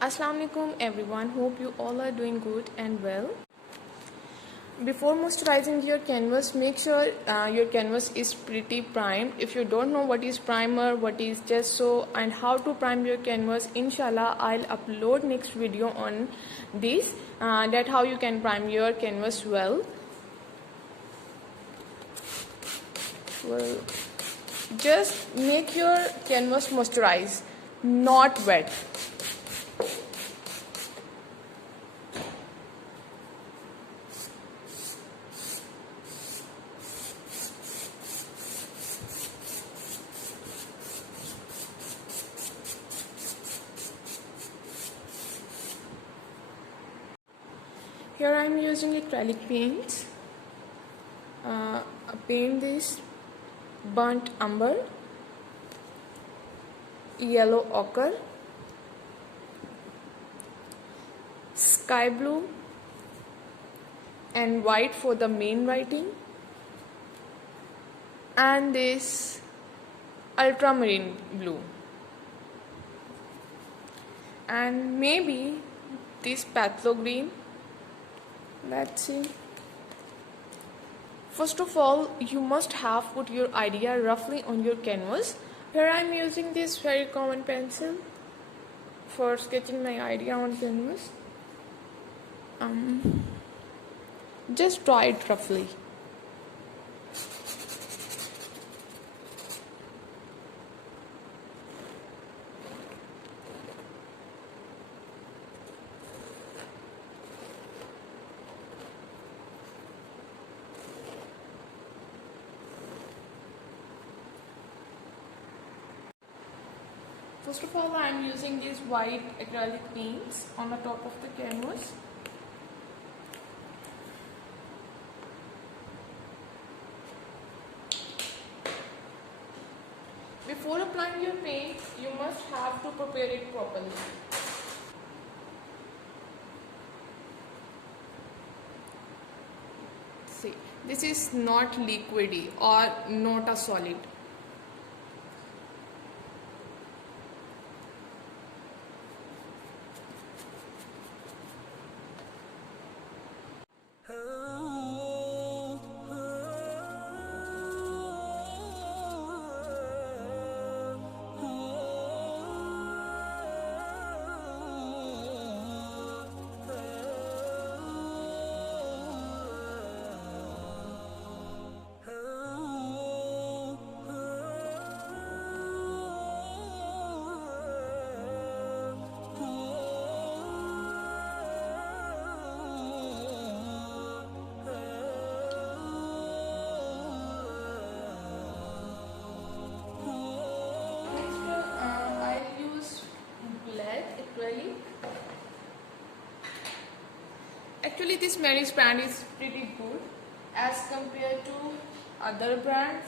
Assalamu alaikum everyone, hope you all are doing good and well. Before moisturizing your canvas, make sure your canvas is pretty primed. If you don't know what is primer, what is gesso and how to prime your canvas, inshallah I'll upload next video on this, that how you can prime your canvas well. Just make your canvas moisturize, not wet. Here I am using acrylic paints. Paint this burnt umber, yellow ochre, sky blue and white for the main writing, and this ultramarine blue, and maybe this phthalo green. Let's see. First of all, you must have put your idea roughly on your canvas. Here I am using this very common pencil for sketching my idea on canvas. Just draw it roughly. First of all, I am using these white acrylic paints on the top of the canvas. Before applying your paint, you must have to prepare it properly. See, this is not liquidy or not a solid. Actually, this Mary's brand is pretty good as compared to other brands.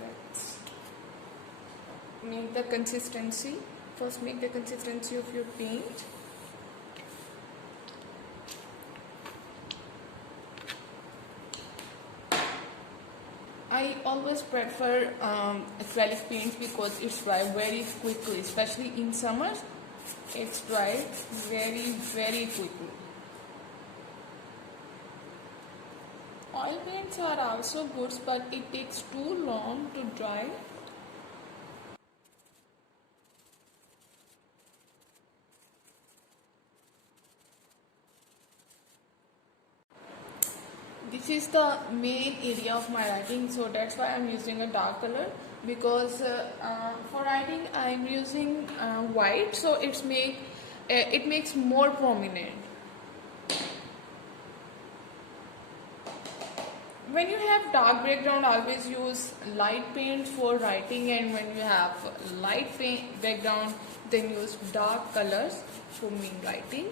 Let's make the consistency. First, make the consistency of your paint. I always prefer acrylic paints because it's dry very quickly, especially in summers. It's dry very quickly. Oil paints are also good, but it takes too long to dry. This is the main area of my writing, so that's why I'm using a dark color, because for writing I'm using white, so it makes more prominent. When you have dark background, always use light paint for writing, and when you have light paint background, then use dark colors for main writing.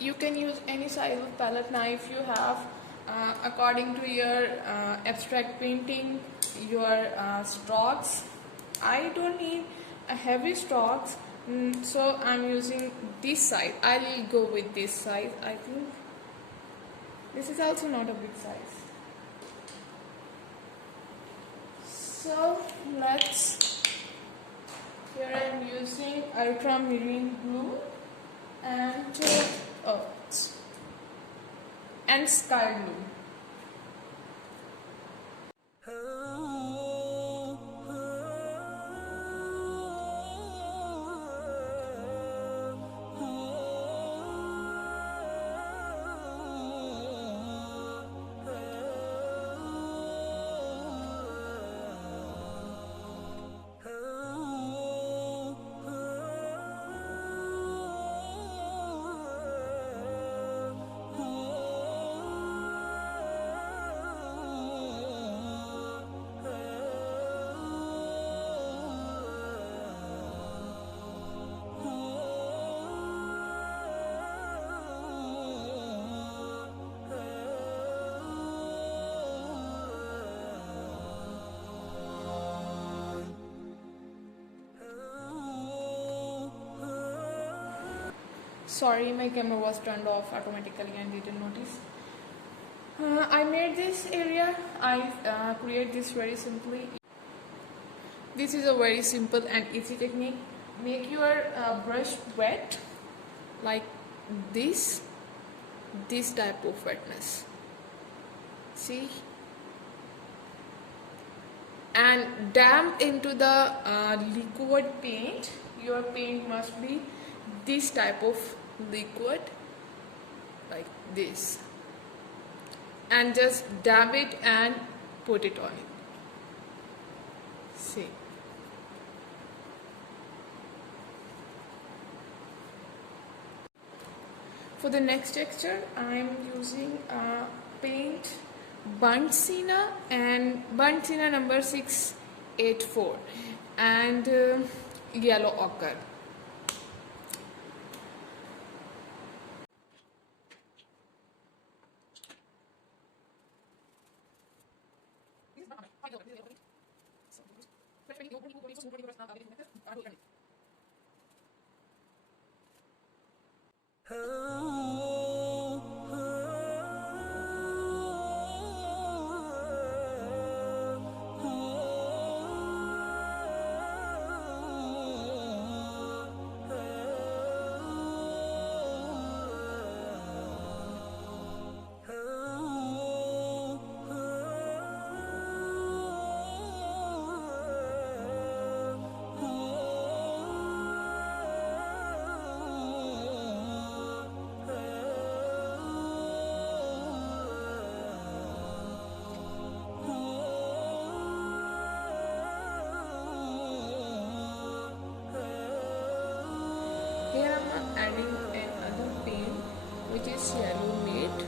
You can use any size of palette knife you have according to your abstract painting, your strokes. I don't need a heavy strokes, so I'm using this size. I'll go with this size. I think this is also not a big size. So let's, here I am using ultramarine blue and and sky blue. Sorry, my camera was turned off automatically and didn't notice. I made this area. I create this very simply. This is a very simple and easy technique. Make your brush wet like this type of wetness. See? And damp into the liquid paint. Your paint must be this type of liquid, like this, and just dab it and put it on it. See, for the next texture I am using paint burnt sienna and burnt sienna number 684 and yellow ochre. Here I am adding another paint which is yellow matte.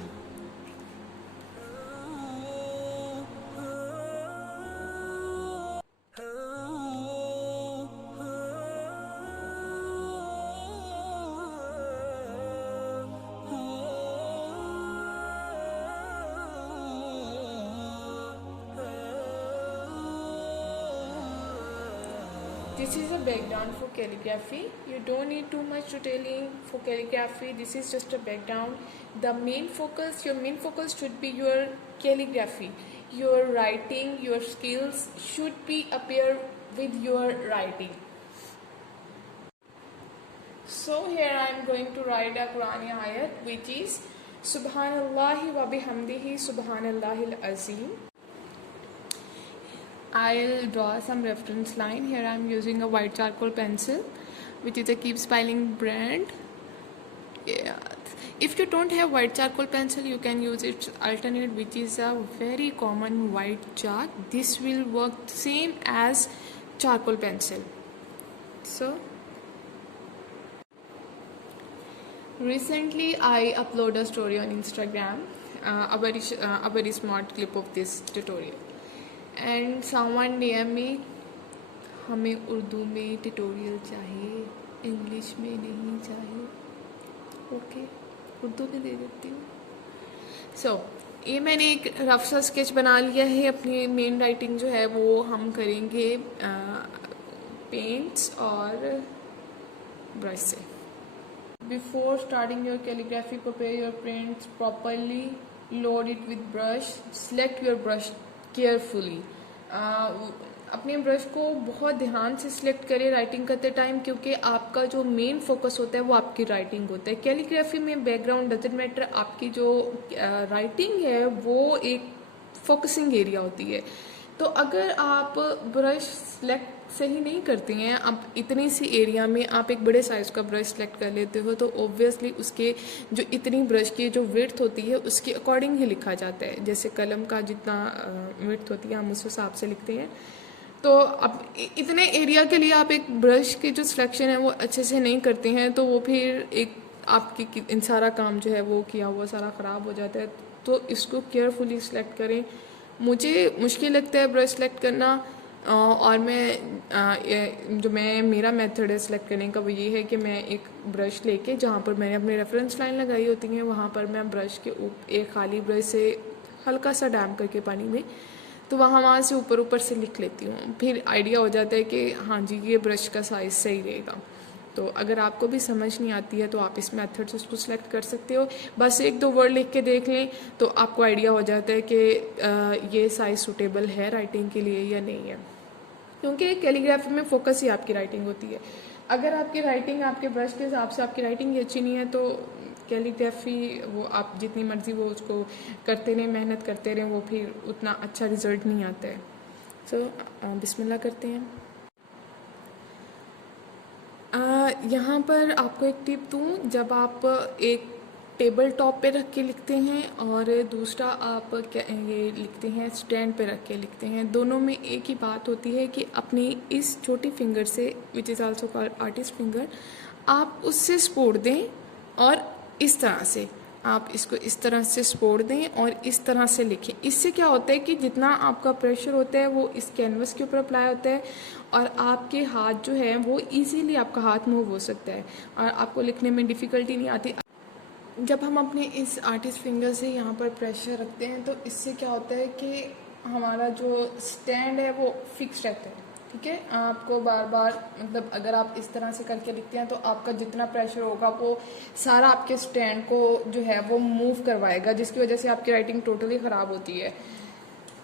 This is a background for calligraphy. You don't need too much detailing for calligraphy. This is just a background. The main focus, your main focus should be your calligraphy. Your writing, your skills should be appear with your writing. So here I am going to write a Quranic ayat which is Subhanallahi wa bihamdihi Subhanallahil Azim. I'll draw some reference line. Here I am using a white charcoal pencil which is a Keep Smiling brand. Yeah. If you don't have white charcoal pencil, you can use its alternate which is a very common white chalk. This will work same as charcoal pencil. So recently I uploaded a story on Instagram, a very smart clip of this tutorial. And someone near me, हमें उर्दू में ट्यूटोरियल चाहिए, इंग्लिश में नहीं चाहिए. ओके, उर्दू में दे देती हूँ. सो ये मैंने एक रफ सा स्केच बना लिया है. अपनी मेन राइटिंग जो है वो हम करेंगे पेंट्स और ब्रश से. Before starting your calligraphy, prepare your prints properly, load it with brush, select your brush carefully. अपने ब्रश को बहुत ध्यान से सिलेक्ट करें राइटिंग करते टाइम, क्योंकि आपका जो मेन फोकस होता है वो आपकी राइटिंग होता है। कैलीग्राफी में बैकग्राउंड डजंट मैटर, आपकी जो राइटिंग है वो एक फोकसिंग एरिया होती है। तो अगर आप ब्रश सेलेक्ट सही नहीं करती हैं, आप इतनी सी एरिया में आप एक बड़े साइज़ का ब्रश सेलेक्ट कर लेते हो, तो ऑब्वियसली उसके जो इतनी ब्रश की जो विड्थ होती है उसके अकॉर्डिंग ही लिखा जाता है। जैसे कलम का जितना विड्थ होती है हम उस हिसाब से लिखते हैं। तो अब इतने एरिया के लिए आप एक ब्रश की जो सिलेक्शन है वो अच्छे से नहीं करते हैं, तो वो फिर एक आपकी इन सारा काम जो है वो किया हुआ सारा ख़राब हो जाता है। तो इसको केयरफुली सिलेक्ट करें। मुझे मुश्किल लगता है ब्रश सेलेक्ट करना, और मैं मेरा मेथड है सेलेक्ट करने का वो ये है कि मैं एक ब्रश लेके जहाँ पर मैंने अपनी रेफरेंस लाइन लगाई होती है वहाँ पर मैं ब्रश के एक खाली ब्रश से हल्का सा डैम करके पानी में, तो वहाँ से ऊपर ऊपर से लिख लेती हूँ। फिर आइडिया हो जाता है कि हाँ जी ये ब्रश का साइज़ सही रहेगा। तो अगर आपको भी समझ नहीं आती है तो आप इस मेथड से उसको सिलेक्ट कर सकते हो। बस एक दो वर्ड लिख के देख लें तो आपको आइडिया हो जाता है कि ये साइज़ सूटेबल है राइटिंग के लिए या नहीं है, क्योंकि कैलीग्राफी में फोकस ही आपकी राइटिंग होती है। अगर आपकी राइटिंग आपके ब्रश के हिसाब से आपकी राइटिंग ही अच्छी नहीं है तो कैलीग्राफी वो आप जितनी मर्जी वो उसको करते रहें, मेहनत करते रहें, वो फिर उतना अच्छा रिजल्ट नहीं आता है। सो बिस्मिल्लाह करते हैं। यहाँ पर आपको एक टिप दूँ, जब आप एक टेबल टॉप पे रख के लिखते हैं और दूसरा आप क्या ये लिखते हैं स्टैंड पे रख के लिखते हैं, दोनों में एक ही बात होती है कि अपनी इस छोटी फिंगर से which is also called artist finger, आप उससे सपोर्ट दें और इस तरह से आप इसको इस तरह से सपोर्ट दें और इस तरह से लिखें। इससे क्या होता है कि जितना आपका प्रेशर होता है वो इस कैनवस के ऊपर अप्लाई होता है और आपके हाथ जो है वो इजीली आपका हाथ मूव हो सकता है और आपको लिखने में डिफ़िकल्टी नहीं आती। जब हम अपने इस आर्टिस्ट फिंगर से यहाँ पर प्रेशर रखते हैं तो इससे क्या होता है कि हमारा जो स्टैंड है वो फिक्स रहता है। ठीक है, आपको बार बार मतलब अगर आप इस तरह से करके लिखते हैं तो आपका जितना प्रेशर होगा वो सारा आपके स्टैंड को जो है वो मूव करवाएगा, जिसकी वजह से आपकी राइटिंग टोटली ख़राब होती है।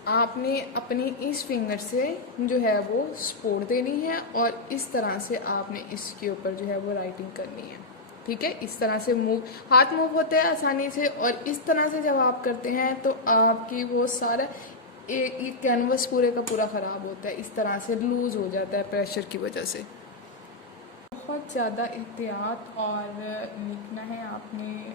आपने अपनी इस फिंगर से जो है वो सपोर्ट देनी है और इस तरह से आपने इसके ऊपर जो है वो राइटिंग करनी है। ठीक है, इस तरह से मूव हाथ मूव होते हैं आसानी से और इस तरह से जब आप करते हैं तो आपकी वो सारा एक कैनवस पूरे का पूरा ख़राब होता है, इस तरह से लूज़ हो जाता है प्रेशर की वजह से। बहुत ज़्यादा एहतियात और लिखना है आपने,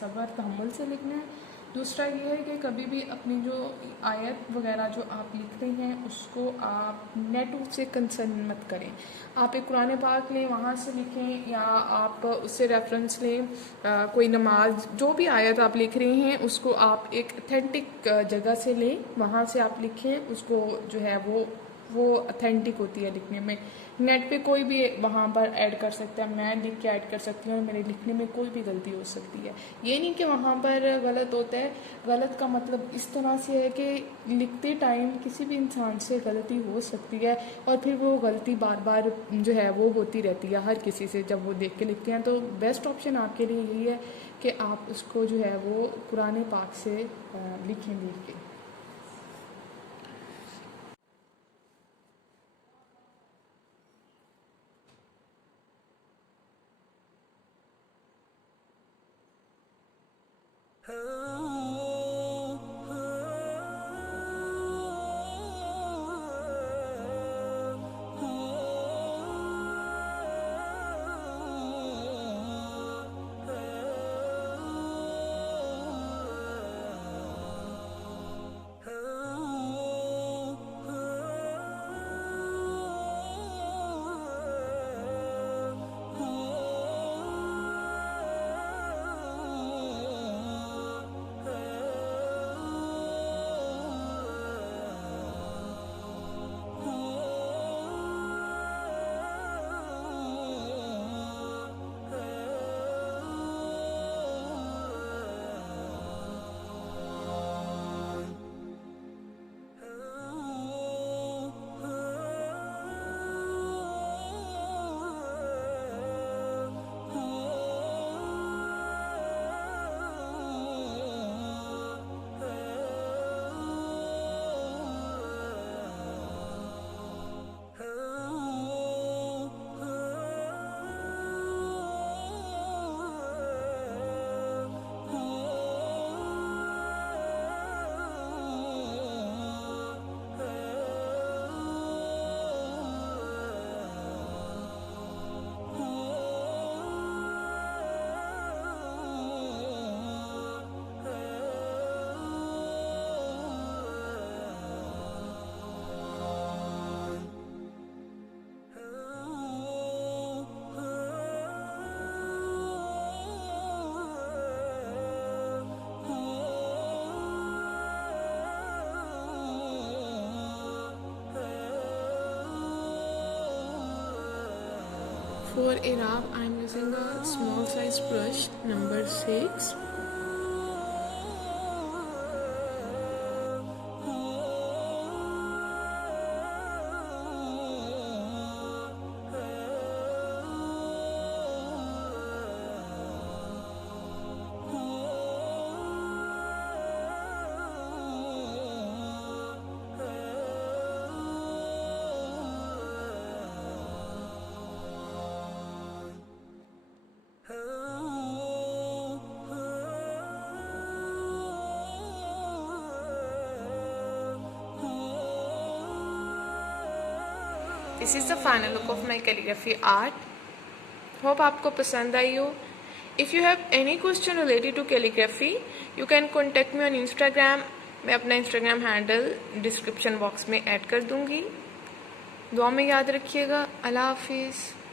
सब्र तहम्मुल से लिखना है। दूसरा ये है कि कभी भी अपनी जो आयत वगैरह जो आप लिख रही हैं उसको आप नेट से कंसर्न मत करें। आप एक कुरान पाक लें वहाँ से लिखें या आप उससे रेफरेंस लें, कोई नमाज जो भी आयत आप लिख रही हैं उसको आप एक अथेंटिक जगह से लें, वहाँ से आप लिखें उसको जो है वो अथेंटिक होती है लिखने में। नेट पे कोई भी वहाँ पर ऐड कर सकता है, मैं लिख के ऐड कर सकती हूँ और मेरे लिखने में कोई भी गलती हो सकती है। ये नहीं कि वहाँ पर गलत होता है, गलत का मतलब इस तरह से है कि लिखते टाइम किसी भी इंसान से गलती हो सकती है और फिर वो गलती बार बार जो है वो होती रहती है हर किसी से जब वो देख के लिखते हैं। तो बेस्ट ऑप्शन आपके लिए यही है कि आप उसको जो है वो कुरान पाक से लिखें लिख के। For Arab, I am using a small size brush number 6. This is the final look of my calligraphy art. Hope आपको पसंद आई हो. If you have any question related to calligraphy, you can contact me on Instagram. मैं अपना Instagram handle description box में ऐड कर दूंगी. दुआ में याद रखिएगा. अल्लाह हाफिज़.